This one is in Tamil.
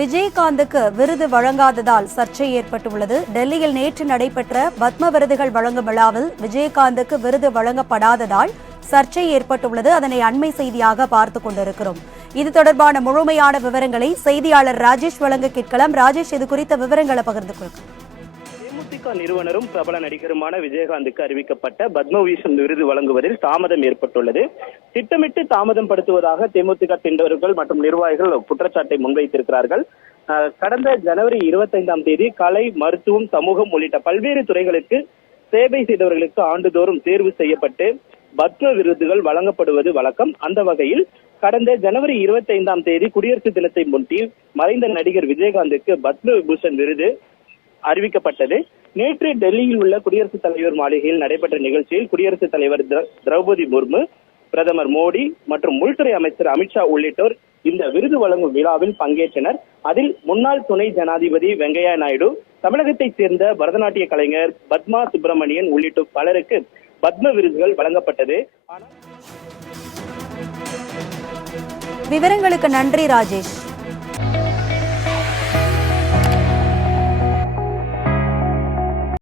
விஜயகாந்துக்கு விருது வழங்காததால் சர்ச்சை ஏற்பட்டுள்ளது. டெல்லியில் நேற்று நடைபெற்ற பத்ம விருதுகள் வழங்கும் விழாவில் விஜயகாந்துக்கு விருது வழங்கப்படாததால் சர்ச்சை ஏற்பட்டுள்ளது. அதனை அண்மை செய்தியாக பார்த்துக் கொண்டிருக்கிறோம். இது தொடர்பான முழுமையான விவரங்களை செய்தியாளர் ராஜேஷ் வழங்க கேட்கலாம். ராஜேஷ், இது குறித்த விவரங்களை பகிர்ந்து கொள்ளுங்கள். தேமுதிக நிறுவனரும் பிரபல நடிகருமான விஜயகாந்துக்கு அறிவிக்கப்பட்ட பத்மபூஷன் விருது வழங்குவதில் தாமதம் ஏற்பட்டுள்ளது. திட்டமிட்டு தாமதம் படுத்துவதாக தேமுதிக தொண்டர்கள் மற்றும் நிர்வாகிகள் குற்றச்சாட்டை முன்வைத்திருக்கிறார்கள். கடந்த ஜனவரி 25ஆம் தேதி கலை, மருத்துவம், சமூகம் உள்ளிட்ட பல்வேறு துறைகளுக்கு சேவை செய்தவர்களுக்கு ஆண்டுதோறும் தேர்வு செய்யப்பட்டு பத்ம விருதுகள் வழங்கப்படுவது வழக்கம். அந்த வகையில் கடந்த ஜனவரி 25ஆம் தேதி குடியரசு தினத்தை முன்னிட்டு மறைந்த நடிகர் விஜயகாந்துக்கு பத்ம விபூஷன் விருது அறிவிக்கப்பட்டது. நேற்று டெல்லியில் உள்ள குடியரசுத் தலைவர் மாளிகையில் நடைபெற்ற நிகழ்ச்சியில் குடியரசுத் தலைவர் திரௌபதி முர்மு, பிரதமர் மோடி மற்றும் உள்துறை அமைச்சர் அமித்ஷா உள்ளிட்டோர் இந்த விருது வழங்கும் விழாவில் பங்கேற்றனர். அதில் முன்னாள் துணை ஜனாதிபதி வெங்கையா நாயுடு, தமிழகத்தைச் சேர்ந்த பரதநாட்டிய கலைஞர் பத்மா சுப்பிரமணியன் உள்ளிட்ட பலருக்கு பத்ம விருதுகள் வழங்கப்பட்டது. விவரங்களுக்கு நன்றி ராஜேஷ்.